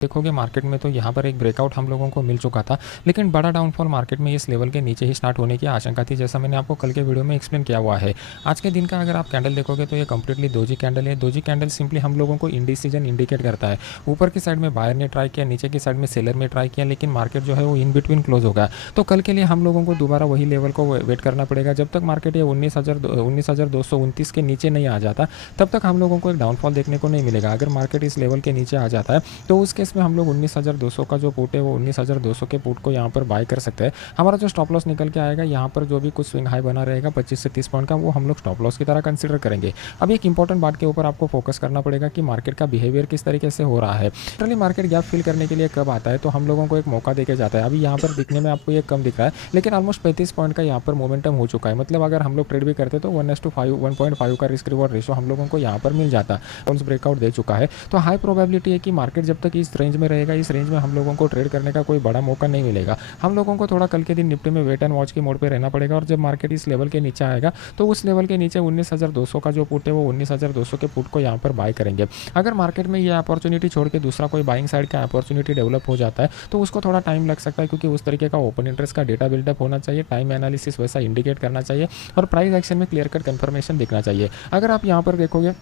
देखोगे मार्केट में तो यहाँ पर एक ब्रेकआउट हम लोगों को मिल चुका था, लेकिन बड़ा डाउनफॉल मार्केट में इस लेवल के नीचे ही स्टार्ट होने की आशंका थी, जैसा मैंने आपको कल के वीडियो में एक्सप्लेन किया हुआ है। आज के दिन का अगर आप कैंडल देखोगे तो ये कंप्लीटली दोजी कैंडल है। दोजी कैंडल सिंपली हम लोगों को इंडिसीजन इंडिकेट करता है। ऊपर की साइड में बायर ने ट्राई किया, नीचे की साइड में सेलर में ट्राई किया, लेकिन मार्केट जो है वो इन बिटवीन क्लोज हो गया। तो कल के लिए हम लोगों को दोबारा वही लेवल को वेट करना पड़ेगा। जब तक मार्केट ये 19,229 के नीचे नहीं आ जाता, तब तक हम लोगों को एक डाउनफॉल देखने को नहीं मिलेगा। अगर मार्केट इस लेवल के नीचे आ जाता है तो उस केस में हम लोग 19,200 का जो पुट है वो 19,200 के पुट को यहाँ पर बाय कर सकते हैं। हमारा जो स्टॉप लॉस निकल के आएगा यहाँ पर, जो भी कुछ स्विंग हाई बना रहेगा 25 से 30 पॉइंट का, वो हम लोग स्टॉप लॉस की तरह कंसीडर करेंगे। अब एक इंपॉर्टेंट बात के ऊपर आपको फोकस करना पड़ेगा कि मार्केट का बिहेवियर किस तरीके से हो रहा है। जनरली मार्केट गैप फिल करने के लिए कब आता है तो हम लोगों को एक मौका देके जाता है। अभी यहाँ पर दिखने में आपको ये कम दिख रहा है, लेकिन ऑलमोस्ट 35 पॉइंट का यहाँ पर मोमेंटम हो चुका है। मतलब अगर हम लोग ट्रेड भी करते तो 1:1.5 का रिस्क रिवॉर्ड रेशो हम लोगों को यहाँ पर मिल जाता। ब्रेकआउट दे चुका है, तो हाई प्रोबेबिलिटी है कि मार्केट जब तक इस रेंज में रहेगा, इस रेंज में हम लोगों को ट्रेड करने का कोई बड़ा मौका नहीं मिलेगा। हम लोगों को थोड़ा कल के दिन निफ्टी में वेट एंड वॉच की मोड पे रहना पड़ेगा, और जब मार्केट इस लेवल के नीचे आएगा तो उस लेवल के नीचे 19,200 का जो पुट है वो 19,200 के पुट को यहाँ पर बाय करेंगे। अगर मार्केट में ये अपॉर्चुनिटी छोड़ के दूसरा कोई बाइंग साइड का अपॉर्चुनिटी डेवलप हो जाता है तो उसको थोड़ा टाइम लग सकता है, क्योंकि उस तरीके का ओपन इंटरेस्ट का डेटा बिल्डअप होना चाहिए, टाइम एनालिसिस वैसा इंडिकेट करना चाहिए, और प्राइस एक्शन में क्लियर कट कंफर्मेशन दिखना चाहिए। अगर आप यहाँ पर देखोगे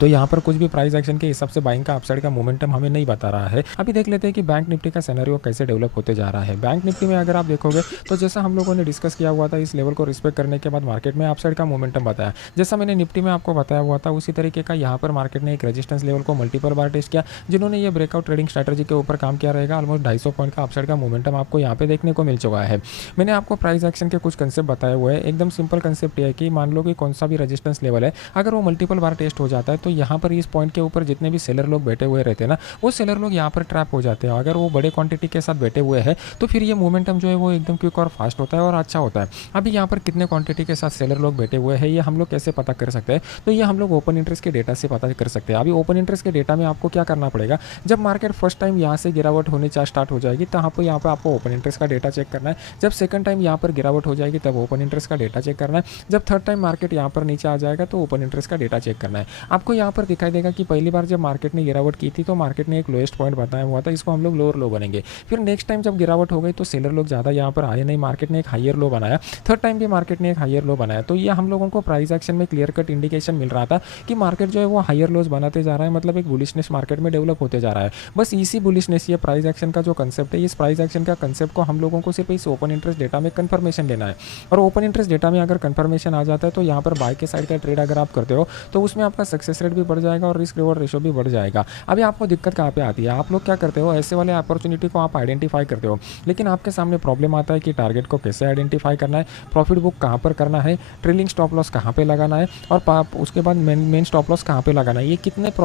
तो यहाँ पर कुछ भी प्राइस एक्शन के हिसाब से बाइंग का अपसाइड का मोमेंटम हमें नहीं बता रहा है। अभी देख लेते हैं कि बैंक निफ्टी का सिनेरियो कैसे डेवलप होते जा रहा है। बैंक निफ्टी में अगर आप देखोगे तो जैसा हम लोगों ने डिस्कस किया हुआ था, इस लेवल को रिस्पेक्ट करने के बाद मार्केट में अपसाइड का मोमेंटम बताया, जैसा मैंने निफ्टी में आपको बताया हुआ था, उसी तरीके का यहाँ पर मार्केट ने एक रेजिस्टेंस लेवल को मल्टीपल बार टेस्ट किया। जिन्होंने ये ब्रेकआउट ट्रेडिंग स्ट्रैटेजी के ऊपर काम किया रहेगा, ऑलमोस्ट 250 पॉइंट का अपसाइड का मोमेंटम आपको यहाँ पे देखने को मिल चुका है। मैंने आपको प्राइस एक्शन के कुछ कंसेप्ट बताए हुए हैं। एकदम सिंपल कंसेप्ट ये है कि मान लो कि कौन सा भी रेजिस्टेंस लेवल है, अगर वो मल्टीपल बार टेस्ट हो जाता है तो यहाँ पर इस पॉइंट के ऊपर जितने भी सेलर लोग बैठे हुए रहते हैं ना, वो सेलर लोग यहाँ पर ट्रैप हो जाते हैं। अगर वो बड़े क्वांटिटी के साथ बैठे हुए हैं तो फिर ये मोमेंटम जो है वो एकदम क्विक और फास्ट होता है और अच्छा होता है। अभी यहाँ पर कितने क्वांटिटी के साथ सेलर लोग बैठे हुए हैं ये हम लोग कैसे पता कर सकते हैं, तो ये हम लोग ओपन इंटरेस्ट के डेटा से पता कर सकते हैं। अभी ओपन इंटरेस्ट के डेटा में आपको क्या करना पड़ेगा, जब मार्केट फर्स्ट टाइम यहाँ से गिरावट होने स्टार्ट हो जाएगी तो यहाँ पर आपको ओपन इंटरेस्ट का डेटा चेक करना है। जब सेकंड टाइम यहाँ पर गिरावट हो जाएगी तब ओपन इंटरेस्ट का डेटा चेक करना है। जब थर्ड टाइम मार्केट यहाँ पर नीचे आ जाएगा तो ओपन इंटरेस्ट का डेटा चेक करना है। आपको यहाँ पर दिखाई देगा कि पहली बार जब मार्केट ने गिरावट की थी तो मार्केट ने एक लोएस्ट पॉइंट बताया हुआ था, इसको हम लोग लोअर लो बनेंगे। फिर नेक्स्ट टाइम जब गिरावट हो गई तो सेलर लोग ज़्यादा यहाँ पर आए नहीं, मार्केट ने एक हायर लो बनाया। थर्ड टाइम भी मार्केट ने एक हायर लो बनाया। तो ये हम लोगों को प्राइस एक्शन में क्लियर कट इंडिकेशन मिल रहा था कि मार्केट जो है वो हायर लोज बनाते जा रहा है, मतलब एक बुलिशनेस मार्केट में डेवलप होते जा रहा है। बस इसी बुलिशनेस, ये प्राइस एक्शन का जो कंसेप्ट है, इस प्राइस एक्शन का कंसेप्ट को हम लोगों को सिर्फ इस ओपन इंटरेस्ट डेटा में कंफर्मेशन लेना है। और ओपन इंटरेस्ट डेटा में अगर कंफर्मेशन आ जाता है तो यहाँ पर बाय के साइड का ट्रेड अगर आप करते हो तो उसमें आपका सक्सेस रेट भी बढ़ जाएगा और रिस्क रिवॉर्ड रेशो भी बढ़ जाएगा। अभी आपको दिक्कत कहाँ पे आती है, आप लोग क्या करते हो, ऐसे वाले अपॉर्चुनिटी को आप आइडेंटिफाई करते हो, लेकिन आपके सामने प्रॉब्लम आता है कि टारगेट को कैसे आइडेंटिफाई करना है, प्रॉफिट बुक कहाँ पर करना है, ट्रेलिंग स्टॉप लॉस कहाँ पे लगाना है, और उसके बाद मेन स्टॉप लॉस कहाँ पे लगाना है। ये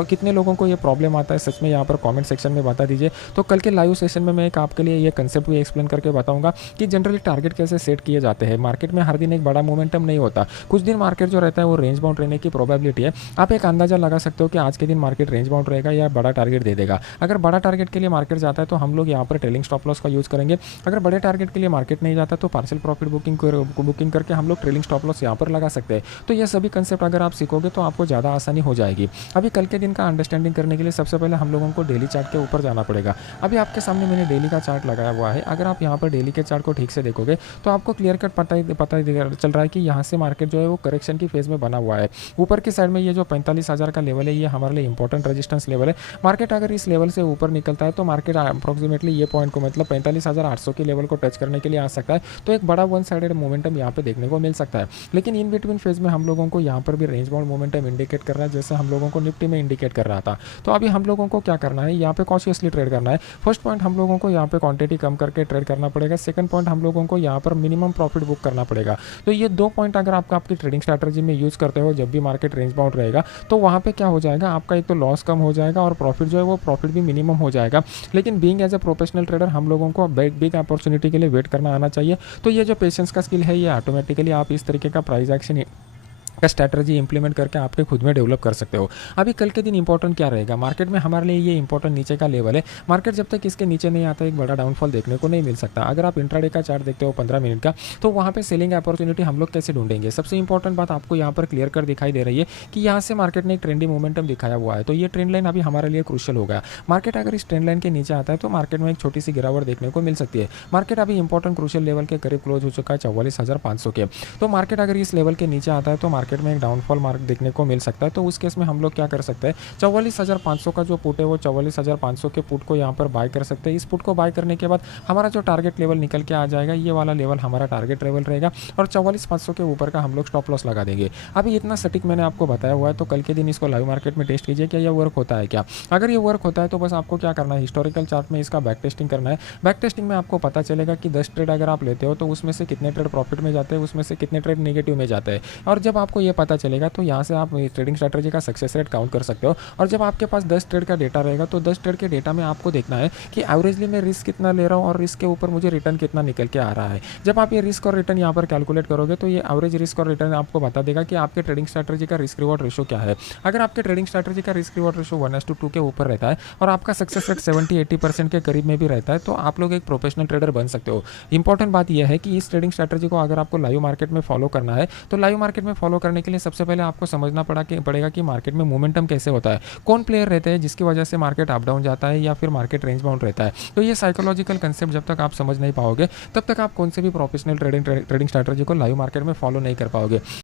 कितने लोगों को ये प्रॉब्लम आता है, सच में यहाँ पर कॉमेंट सेक्शन में बता दीजिए। तो कल के लाइव सेशन में मैं एक आपके लिए ये कंसेप्ट भी एक्सप्लेन करके बताऊंगा कि जनरली टारगेट कैसे सेट किए जाते हैं। मार्केट में हर दिन एक बड़ा मोमेंटम नहीं होता, कुछ दिन मार्केट जो रहता है वो रेंज बाउंड रहने की प्रोबेबिलिटी है। आप एक अंदाजा लगा सकते हो कि आज के दिन मार्केट रेंज बाउंड रहेगा या बड़ा टारगेट दे देगा। अगर बड़ा टारगेट के लिए मार्केट जाता है तो हम लोग यहाँ पर ट्रेलिंग स्टॉप लॉस का यूज़ करेंगे। अगर बड़े टारगेट के लिए मार्केट नहीं जाता तो पार्शियल प्रॉफिट बुकिंग करके हम लोग ट्रेलिंग स्टॉप लॉस यहाँ पर लगा सकते हैं। तो ये सभी कंसेप्ट अगर आप सीखोगे तो आपको ज़्यादा आसानी हो जाएगी। अभी कल के दिन का अंडरस्टैंडिंग करने के लिए सबसे पहले हम लोगों को डेली चार्ट के ऊपर जाना पड़ेगा। अभी आपके सामने मैंने डेली का चार्ट लगाया हुआ है। अगर आप यहाँ पर डेली के चार्ट को ठीक से देखोगे तो आपको क्लियर कट पता चल रहा है कि यहाँ से मार्केट जो है वो करेक्शन की फेज में बना हुआ है। ऊपर की साइड में ये जो 45,000 का लेवल है ये हमारे लिए इंपॉर्टेंट रेजिस्टेंस लेवल है। मार्केट अगर इस लेवल से ऊपर निकलता है तो मार्केट अप्रोक्सीमेटली ये पॉइंट को, मतलब 45,800 के लेवल को टच करने के लिए आ सकता है। तो एक बड़ा वन साइडेड मोमेंटम यहाँ पे देखने को मिल सकता है। लेकिन इन बिटवीन फेज में हम लोगों को यहाँ पर भी रेंज बाउंड मोमेंटम इंडिकेट कर रहा है, जैसे हम लोगों को निफ्टी में इंडिकेट कर रहा था। तो अभी हम लोगों को क्या करना है, यहाँ पे कॉशियसली ट्रेड करना है। फर्स्ट पॉइंट हम लोगों को यहाँ पे क्वांटिटी कम करके ट्रेड करना पड़ेगा। सेकंड पॉइंट हम लोगों को यहाँ पर मिनिमम प्रॉफिट बुक करना पड़ेगा। तो ये दो पॉइंट अगर आपका आपकी ट्रेडिंग स्ट्रैटेजी में यूज़ करते हो, जब भी मार्केट रेंज बाउंड रहेगा तो वहाँ पे क्या हो जाएगा, आपका एक तो लॉस कम हो जाएगा और प्रॉफिट जो है वो प्रॉफिट भी मिनिमम हो जाएगा। लेकिन being as a professional trader हम लोगों को बिग अपॉर्चुनिटी के लिए वेट करना आना चाहिए। तो ये जो पेशेंस का स्किल है ये ऑटोमेटिकली आप इस तरीके का प्राइस एक्शन का स्ट्रैटेजी इंप्लीमेंट करके आपके खुद में डेवलप कर सकते हो। अभी कल के दिन इंपॉर्टेंट क्या रहेगा मार्केट में हमारे लिए, ये इंपॉर्टेंट नीचे का लेवल है। मार्केट जब तक इसके नीचे नहीं आता एक बड़ा डाउनफॉल देखने को नहीं मिल सकता। अगर आप इंट्राडे का चार्ट देखते हो 15 मिनट का, तो वहाँ पे सेलिंग अपॉर्चुनिटी हम लोग कैसे ढूंढेंगे। सबसे इंपॉर्टेंट बात आपको यहाँ पर क्लियर कर दिखाई दे रही है कि यहाँ से मार्केट ने एक ट्रेंडी मोमेंटम दिखाया हुआ है, तो ये ट्रेंड लाइन अभी हमारे लिए क्रूशियल हो गया। मार्केट अगर इस ट्रेंड लाइन के नीचे आता है तो मार्केट में एक छोटी सी गिरावट देखने को मिल सकती है। मार्केट अभी इंपॉर्टेंट क्रूशियल लेवल के करीब क्लोज हो चुका है 44,500 के। तो मार्केट अगर इस लेवल के नीचे आता है तो मार्केट में एक डाउनफॉल मार्क देखने को मिल सकता है। तो उस केस में हम लोग क्या कर सकते हैं, 44,500 का जो पुट है वो 44,500 के पुट को यहाँ पर बाय कर सकते हैं। इस पुट को बाय करने के बाद हमारा जो टारगेट लेवल निकल के आ जाएगा, ये वाला लेवल हमारा टारगेट लेवल रहेगा और 44,500 के ऊपर का हम लोग स्टॉप लॉस लगा देंगे। अभी इतना सटीक मैंने आपको बताया हुआ है, तो कल के दिन इसको लाइव मार्केट में टेस्ट कीजिए क्या ये वर्क होता है क्या। अगर ये वर्क होता है तो बस आपको क्या करना है, हिस्टोरिकल चार्ट में इसका बैक टेस्टिंग करना है। बैक टेस्टिंग में आपको पता चलेगा कि 10 ट्रेड अगर आप लेते हो तो उसमें से कितने ट्रेड प्रॉफिट में जाते हैं, उसमें से कितने ट्रेड नेगेटिव में जाते हैं। और जब आपको ये पता चलेगा तो यहाँ से आप ट्रेडिंग स्ट्रैटेजी का सक्सेस रेट काउंट कर सकते हो। और जब आपके पास 10 ट्रेड का डेटा रहेगा तो 10 ट्रेड के डेटा में आपको देखना है कि एवरेजली मैं रिस्क कितना ले रहा हूँ और रिस्क के ऊपर मुझे रिटर्न कितना निकल के आ रहा है। जब आप ये रिस्क और रिटर्न यहाँ पर कैलकुलेट करोगे तो ये एवरेज रिस्क और रिटर्न आपको बता देगा कि आपके ट्रेडिंग स्ट्रैटेजी का रिस्क रिवॉर्ड रेशो क्या है। अगर आपके ट्रेडिंग स्ट्रैटेजी का रिस्क रिवॉर्ड रेशो 1:2 के ऊपर रहता है और आपका सक्सेस रेट 70-80% के करीब में भी रहता है, तो आप लोग एक प्रोफेशनल ट्रेडर बन सकते हो। इंपॉर्टेंट बात यह है कि इस ट्रेडिंग स्ट्रैटेजी को अगर आपको लाइव मार्केट में फॉलो करना है तो लाइव मार्केट में फॉलो करने के लिए सबसे पहले आपको समझना पड़ेगा कि मार्केट में मोमेंटम कैसे होता है, कौन प्लेयर रहते हैं जिसकी वजह से मार्केट अप डाउन जाता है या फिर मार्केट रेंज बाउंड रहता है। तो ये साइकोलॉजिकल कंसेप्ट जब तक आप समझ नहीं पाओगे तब तक आप कौन से भी प्रोफेशनल ट्रेडिंग स्ट्रैटेजी को लाइव मार्केट में फॉलो नहीं कर पाओगे।